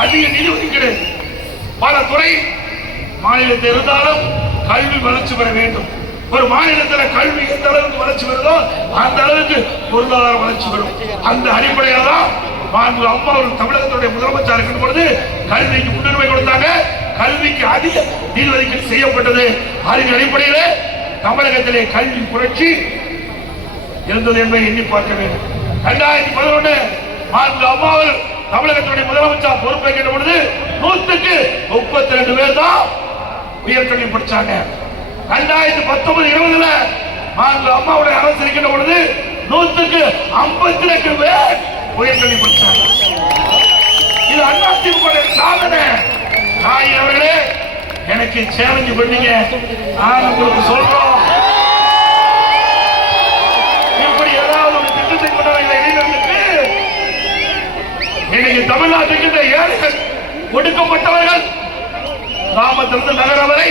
அதிக நிதி ஒதுக்கீடு பல துறை மாநிலத்தில் இருந்தாலும் கல்வி வளர்ச்சி பெற வேண்டும். ஒரு மாநிலத்தில் கல்வி எந்த அளவுக்கு வளர்ச்சி வருதோ அந்த அளவுக்கு பொருளாதார வளர்ச்சி வரும். அந்த அடிப்படையில் தான் அம்மா ஒரு தமிழகத்துடைய முதலமைச்சர் இருக்கும் பொழுது கல்விக்கு முன்னுரிமை கொடுத்தாங்க. கல்விக்கு அதிக நிதி ஒதுக்கீடு செய்யப்பட்டது. அதன் அடிப்படையில் தமிழகத்திலே கல்வி புரட்சி இருந்தது என்பதை எண்ணி பார்க்க வேண்டும். 2011 அம்மாவில் தமிழகத்துடைய முதலமைச்சர் பொறுப்பேற்கின்ற பொழுது 100க்கு 32 பேர் தான் உயர்கல்வி படிச்சாங்க. 2019-20 அம்மாவுடைய அரசு இருக்கின்ற பொழுது 100க்கு 52 பேர் உயர்கல்வி படிச்சாங்க. இது அதிமுக சாதனை. அவர்களே எனக்கு சேலஞ்சு பண்ணீங்க, நான் உங்களுக்கு சொல்றோம். இப்படி ஏதாவது ஒரு திட்டத்தை கொண்டவர்கள் இளைஞர்களுக்கு இன்னைக்கு தமிழ்நாட்டுக்கு ஏழைகள் ஒடுக்கப்பட்டவர்கள் கிராமத்திலிருந்து நகரம் வரை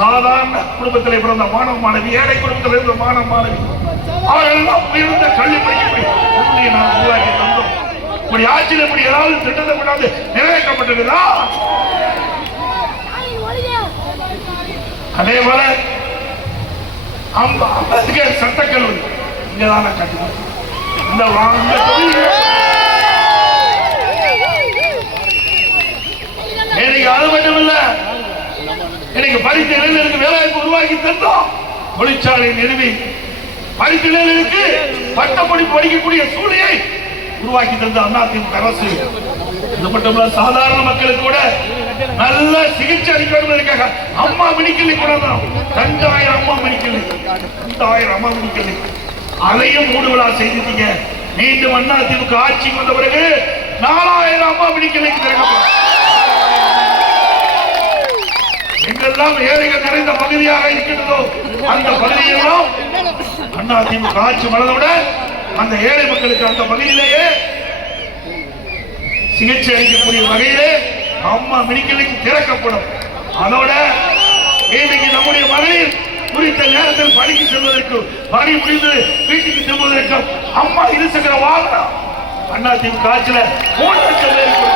சாதாரண குடும்பத்தில் பிறந்த மாணவ மாணவி, ஏழை குடும்பத்தில் இருந்த மாணவ மாணவி அவர்கள் எல்லாம் உயர்ந்த கல்வி படிக்க நாம் உருவாக்கி தந்தோம். இப்படி ஆட்சியில் இப்படி ஏதாவது திட்டத்தை கொண்டாந்து நிறைவேற்றப்பட்டிருக்கிறதா? அதே போல அம்பேத்கர் சட்டக்கல்லூரி இங்கதான கட்டணும். இந்த இன்னைக்கு அது மட்டும் இல்ல, இன்னைக்கு படித்த இளைஞருக்கு வேலைவாய்ப்பு உருவாக்கி தந்தோம். தொழிற்சாலை நிறுவி படித்த இளைஞருக்கு பட்டப்படிப்பு படிக்கக்கூடிய சூழ்நிலையை உருவாக்கி தந்த அதிமுக அரசு. இது மட்டும் சாதாரண மக்களுக்கு கூட நல்ல சிகிச்சை அளிக்க அம்மா மெடிக்கல் கொண்டாந்தோம். 2000 அம்மா மெடிக்கல், 2000 அம்மா மெடிக்கல். அதையும் மூடு விழா செய்திருக்கீங்க. மீண்டும் அதிமுக ஆட்சிக்கு வந்த பிறகு 4000 அம்மா மெடிக்கல் திறக்கப்படும். எங்கெல்லாம் ஏழைகள் நிறைந்த பகுதியாக இருக்கின்றதோ அந்த பகுதியெல்லாம் அதிமுக ஆட்சி மலர்ந்தவுடன் அந்த ஏழை மக்களுக்கு அந்த பகுதியிலேயே சிகிச்சை அளிக்கக்கூடிய வகையிலே அம்மா மெடிக்கலுக்கு திறக்கப்படும். அதோட இன்னைக்கு நம்முடைய மகளிர் குறித்த நேரத்தில் பணிக்கு செல்வதற்கு, பணி முடிந்து வீட்டுக்கு செல்வதற்கு அம்மா இருசக்கர வாகனம் அதிமுக ஆட்சியில் 3 லட்சம் பேருக்கு